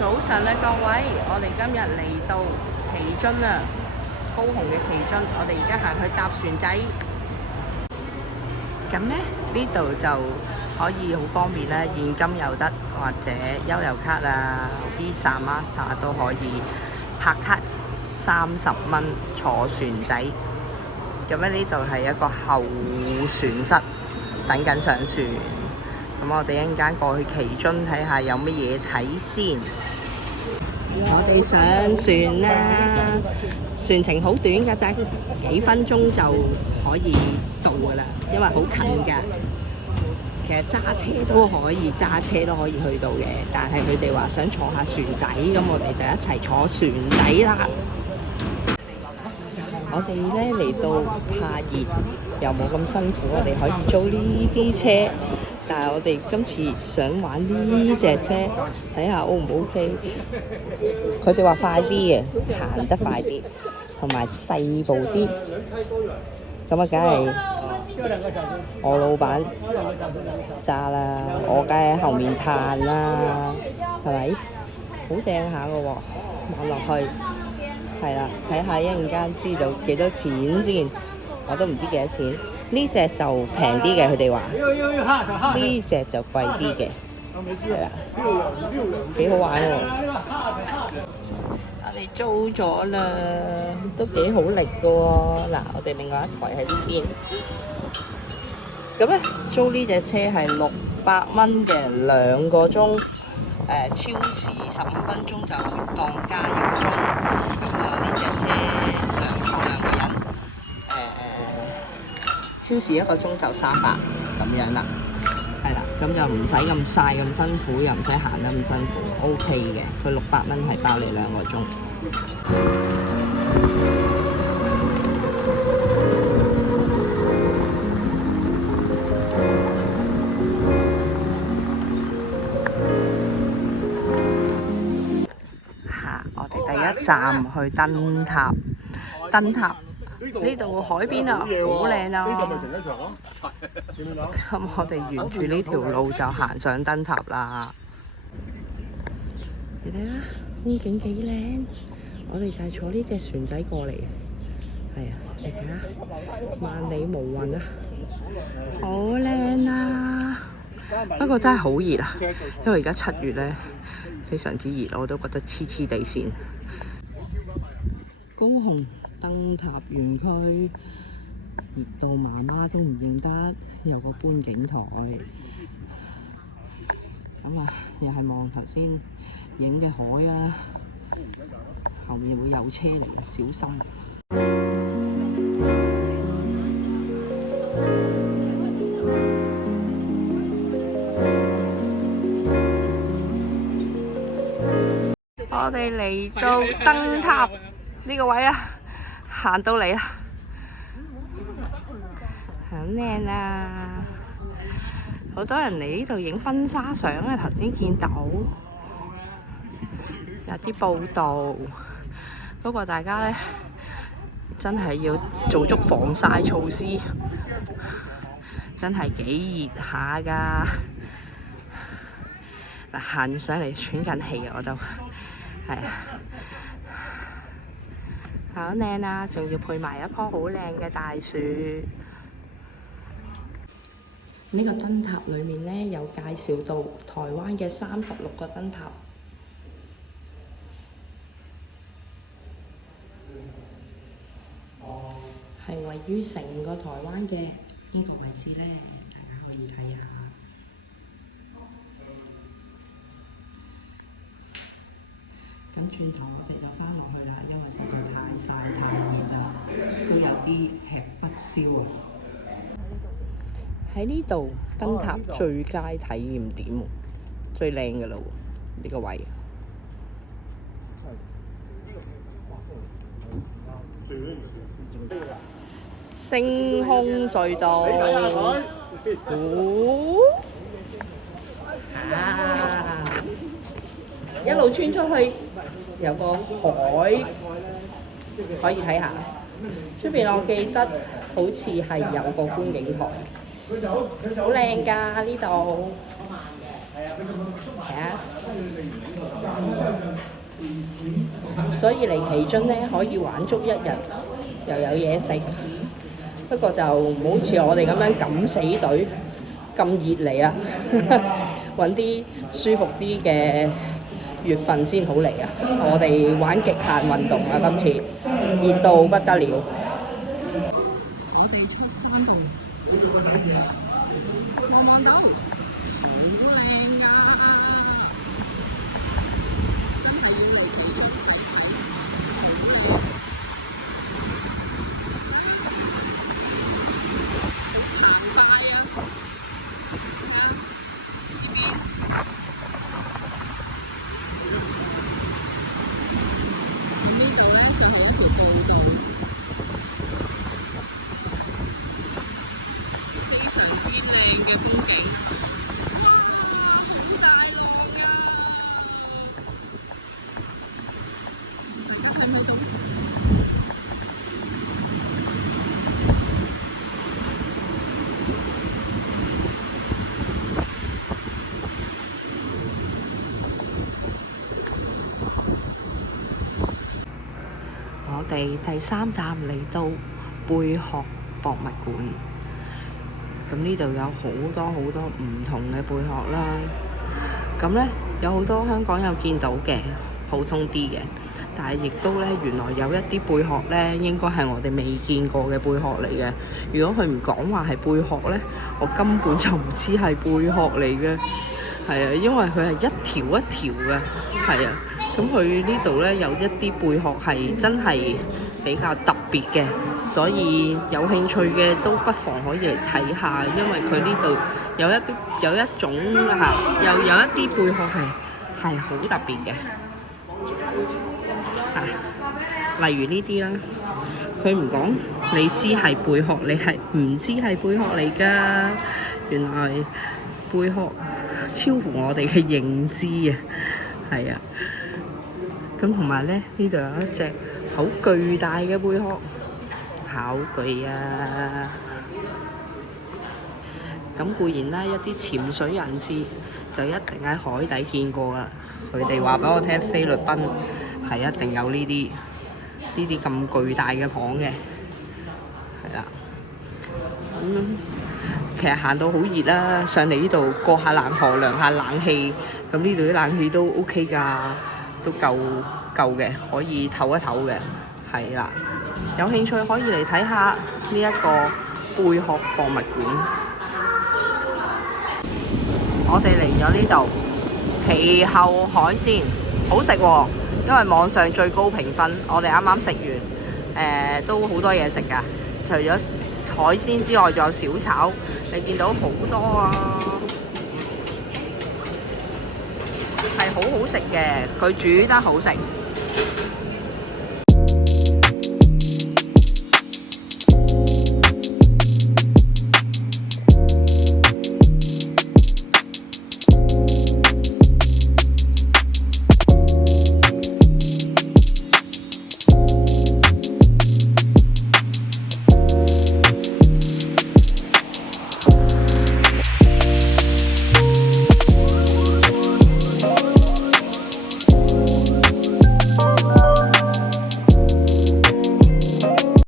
早晨啊，各位，我哋今日嚟到旗津啊，高雄嘅旗津，我哋而家行去搭船仔。咁呢度就可以好方便啦，現金又得，或者悠遊卡啊、Visa、Master 都可以拍卡30蚊坐船仔。咁呢度係一個候船室，等緊上船。咁我哋一陣間過去旗津睇下有乜嘢睇先。我哋上船啦，船程好短㗎啫，幾分鐘就可以到㗎啦，因為好近㗎。其實揸車都可以去到嘅，但係佢哋話想坐下船仔，咁我哋就一齊坐船仔啦。我哋咧嚟到怕熱，又冇咁辛苦，我哋可以租呢啲車。但係我哋今次想玩呢隻車，睇下 O 唔 OK？ 佢哋話快啲嘅，行得快啲，同埋細部啲。咁啊，梗係我老闆揸啦，我梗係喺後面嘆啦，係咪？好正下嘅喎，望落去係啦，睇下一陣間知道幾多錢先，我都唔知幾多錢。呢隻就平啲嘅，佢哋話呢隻就貴啲嘅，係啦，幾好玩喎！我哋租咗啦，都幾好力嘅喎。嗱，我哋另外一台喺呢邊。咁咧，租呢隻車係600蚊嘅2個鐘，超時15分鐘就當加1個鐘。咁呢隻車坐2個人。超時1個鐘就300咁樣啦，係啦，咁就唔使咁曬咁辛苦，又唔使行得咁辛苦 ，OK 嘅。佢600蚊係包你2個鐘。我哋第一站去燈塔，呢度海邊啊，好靚啊！咁我哋沿住呢條路就行上燈塔啦。你睇下，風景幾靚！我哋就係坐呢隻船仔過嚟。係啊，你睇下，萬里無雲啊，好靚啊！不過真係好熱啊，因為而家7月咧，非常之熱，我都覺得黐黐地線。高雄燈塔園區熱到媽媽都唔認得，有個觀景台。咁啊，又係望頭先影嘅海啊，後面會有車嚟，小心。我哋嚟到燈塔呢個位啊，行到嚟啦，好靚啊！好多人嚟呢度影婚紗相啊，頭先見到有啲報道。不過大家咧真係要做足防曬措施，真係幾熱下㗎。嗱，行上嚟喘緊氣啊，我都係啊。好靚啊！仲要配埋一棵好靚嘅大樹。呢個燈塔裏面呢，有介紹到台灣嘅36個燈塔，係位於成個台灣嘅呢個位置呢，大家可以睇下。咁轉頭我哋就返落去啦，因為實在太曬太熱啦，都有啲吃不消啊！喺呢度燈塔最佳體驗點喎，最靚㗎啦喎，呢個位。星空隧道，一路穿出去有個海可以睇下，出邊我記得好似係有個觀景台，好靚㗎呢度，係啊，所以嚟奇津咧可以玩足一日，又有嘢食。不過就唔好似我哋咁樣敢死隊咁熱嚟啊！揾啲舒服啲嘅月份先好嚟啊！我哋玩極限運動啊，今次熱到不得了。我哋出山度，望到好靚啊！真係要嚟奇津睇睇，好靚！呢度咧就係一條步道，非常之靚嘅風景。哇！好大浪㗎！大家睇唔睇到？我哋第3站嚟到貝殼博物館，咁呢度有好多好多唔同嘅貝殼啦。咁呢，有好多香港有見到嘅普通啲嘅，但係亦都呢，原來有一啲貝殼呢，應該係我哋未見過嘅貝殼嚟嘅。如果佢唔講話係貝殼呢，我根本就唔知係貝殼嚟嘅。係啊，因為佢係一條一條嘅，係啊。咁佢呢度呢，有一啲貝殼係真係比較特別嘅，所以有興趣嘅都不妨可以嚟睇下，因為佢呢度有一種嚇，有一啲貝殼係好特別嘅，例如呢啲啦，佢唔講你知係貝殼，你係唔知係貝殼嚟㗎。原來貝殼超乎我哋嘅認知啊，係啊。咁同埋咧，呢度有一隻好巨大嘅貝殼，好巨啊！咁固然啦，一啲潛水人士就一定喺海底見過啦。佢哋話俾我聽，菲律賓係一定有呢啲咁巨大嘅蚌嘅，係啦。其實行到好熱啦，上嚟呢度過下冷河，涼下冷氣，咁呢度啲冷氣都 OK 㗎。都夠嘅，可以唞一唞嘅，係啦。有興趣可以嚟睇下呢一個貝殼博物館。我哋嚟咗呢度，其後海鮮好食喎，因為網上最高評分。我哋啱啱食完，都好多嘢食㗎。除咗海鮮之外，仲有小炒，你見到好多啊！係好好食嘅，佢煮得好食。